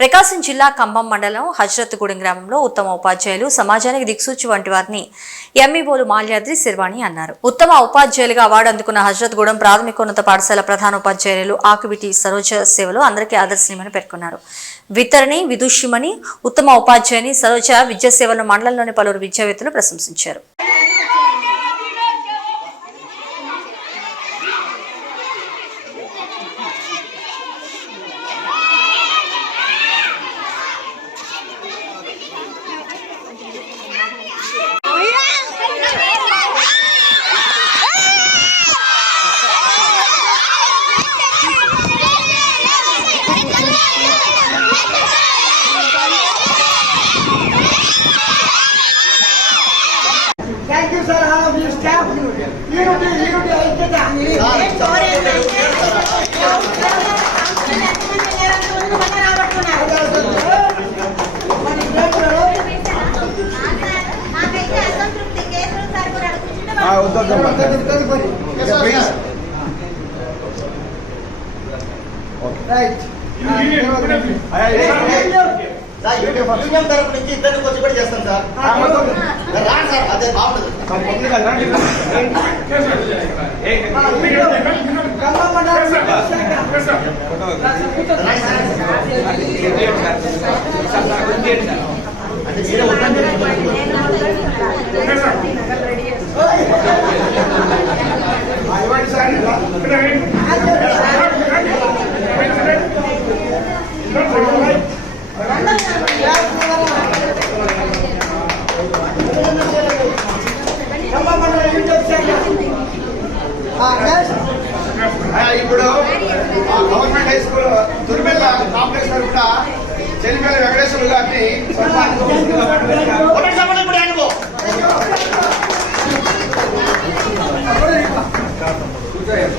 ప్రకాశం జిల్లా కంభం మండలం హజ్రత్గూడెం గ్రామంలో ఉత్తమ ఉపాధ్యాయులు సమాజానికి దిక్సూచి వంటి వారిని ఎంఈఓలు మాల్యాద్రి శర్వాణి అన్నారు. ఉత్తమ ఉపాధ్యాయులుగా అవార్డు అందుకున్న హజ్రత్గూడెం ప్రాథమికోన్నత పాఠశాల ప్రధాన ఉపాధ్యాయులు ఆకుబిటి సరోజ సేవలు అందరికీ ఆదర్శనీయమని పేర్కొన్నారు. వితరణి విదుషిమణి ఉత్తమ ఉపాధ్యాయుని సరోజ విద్యా సేవలను మండలంలోని పలువురు విద్యావేత్తలు ప్రశంసించారు. Thank you, sir. All of you staff. Unity, right. Union తరపు నుంచి ఇద్దరిని వచ్చి కూడా చేస్తాం సార్. రాండి సార్, అదే బాగుంటుంది. ఇప్పుడు గవర్నమెంట్ హై స్కూల్ తురిమెల్ల కాంప్లెక్స్ కూడా చెల్లిపల్లి వెంకటేశ్వర గారిని